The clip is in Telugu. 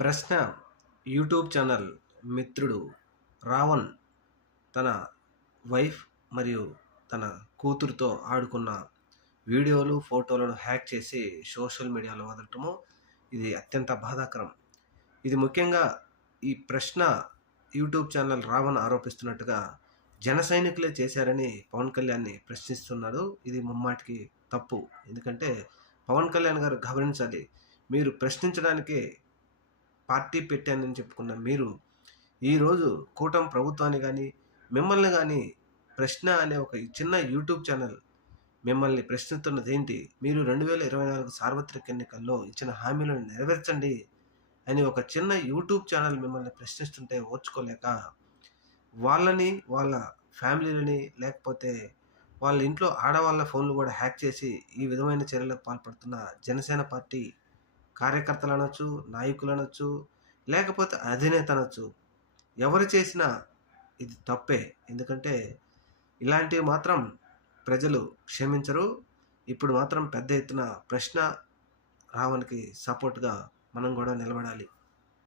ప్రశ్న యూట్యూబ్ ఛానల్ మిత్రుడు రావణ్ తన వైఫ్ మరియు తన కూతురుతో ఆడుకున్న వీడియోలు ఫోటోలను హ్యాక్ చేసి సోషల్ మీడియాలో వదలటము ఇది అత్యంత బాధాకరం. ఇది ముఖ్యంగా ఈ ప్రశ్న యూట్యూబ్ ఛానల్ రావణ్ ఆరోపిస్తున్నట్టుగా జన సైనికులే చేశారని పవన్ కళ్యాణ్ని ప్రశ్నిస్తున్నాడు. ఇది ముమ్మాటికి తప్పు. ఎందుకంటే పవన్ కళ్యాణ్ గారు గమనించాలి మీరు ప్రశ్నించడానికి పార్టీ పెట్టానని చెప్పుకున్న మీరు. ఈరోజు కూటమి ప్రభుత్వాన్ని కానీ మిమ్మల్ని కానీ ప్రశ్న అనే ఒక చిన్న యూట్యూబ్ ఛానల్ మిమ్మల్ని ప్రశ్నిస్తున్నది ఏంటి? మీరు రెండు వేల ఇరవై నాలుగు సార్వత్రిక ఎన్నికల్లో ఇచ్చిన హామీలను నెరవేర్చండి అని ఒక చిన్న యూట్యూబ్ ఛానల్ మిమ్మల్ని ప్రశ్నిస్తుంటే ఓర్చుకోలేక వాళ్ళని వాళ్ళ ఫ్యామిలీలని లేకపోతే వాళ్ళ ఇంట్లో ఆడవాళ్ళ ఫోన్లు కూడా హ్యాక్ చేసి ఈ విధమైన చర్యలకు పాల్పడుతున్న జనసేన పార్టీ కార్యకర్తలు అనొచ్చు నాయకులు అనొచ్చు లేకపోతే అధినేత అనొచ్చు ఎవరు చేసినా ఇది తప్పే. ఎందుకంటే ఇలాంటివి మాత్రం ప్రజలు క్షమించరు. ఇప్పుడు మాత్రం పెద్ద ఎత్తున ప్రశ్న రావణ్కి సపోర్ట్గా మనం కూడా నిలబడాలి.